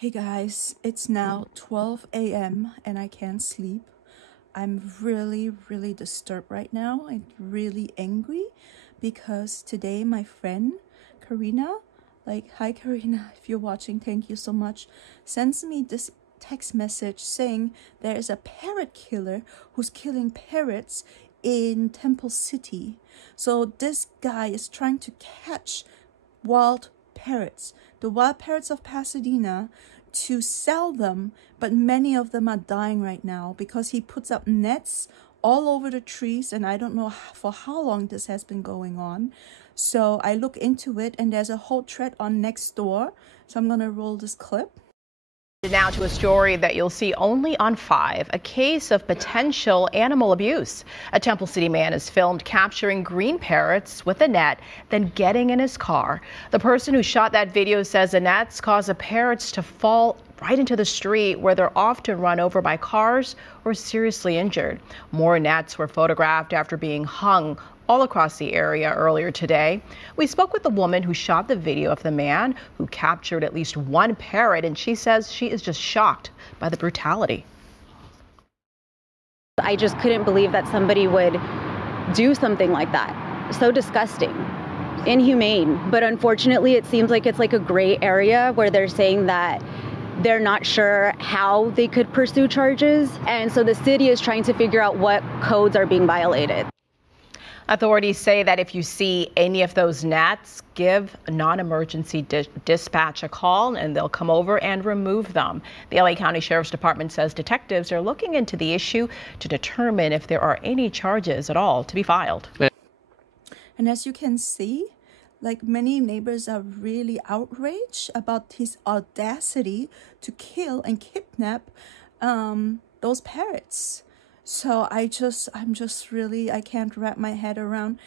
Hey guys, it's now 12 a.m. and I can't sleep. I'm really disturbed right now. I'm really angry because today my friend Karina, hi Karina, if you're watching, thank you so much, sends me this text message saying there is a parrot killer who's killing parrots in Temple City. So this guy is trying to catch wild parrots, the wild parrots of Pasadena, to sell them, but many of them are dying right now because he puts up nets all over the trees, and I don't know for how long this has been going on. So I look into it, and there's a whole thread on Nextdoor, so I'm gonna roll this clip. Now to a story that you'll see only on 5, a case of potential animal abuse. A Temple City man is filmed capturing green parrots with a net, then getting in his car. The person who shot that video says the nets cause the parrots to fall right into the street, where they're often run over by cars or seriously injured. More nets were photographed after being hung all across the area earlier today. We spoke with the woman who shot the video of the man who captured at least one parrot, and she says she is just shocked by the brutality. I just couldn't believe that somebody would do something like that. So disgusting, inhumane. But unfortunately, it seems like it's like a gray area where they're saying that they're not sure how they could pursue charges. And so the city is trying to figure out what codes are being violated. Authorities say that if you see any of those nets, give non-emergency dispatch a call and they'll come over and remove them. The LA County Sheriff's Department says detectives are looking into the issue to determine if there are any charges at all to be filed. And as you can see, many neighbors are really outraged about his audacity to kill and kidnap those parrots. So I can't wrap my head around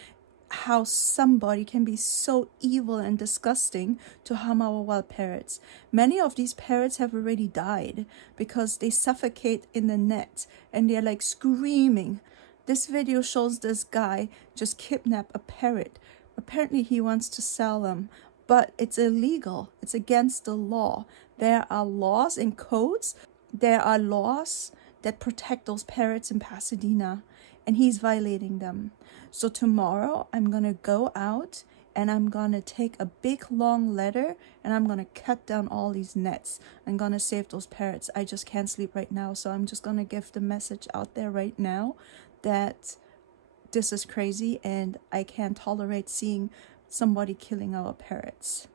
how somebody can be so evil and disgusting to harm our wild parrots. Many of these parrots have already died because they suffocate in the net and they're screaming. This video shows this guy just kidnap a parrot. Apparently he wants to sell them, but it's illegal. It's against the law. There are laws and codes. There are laws that protect those parrots in Pasadena, and he's violating them. So tomorrow I'm gonna go out and I'm gonna take a big long ladder and I'm gonna cut down all these nets. I'm gonna save those parrots. I just can't sleep right now, so I'm just gonna give the message out there right now that this is crazy and I can't tolerate seeing somebody killing our parrots.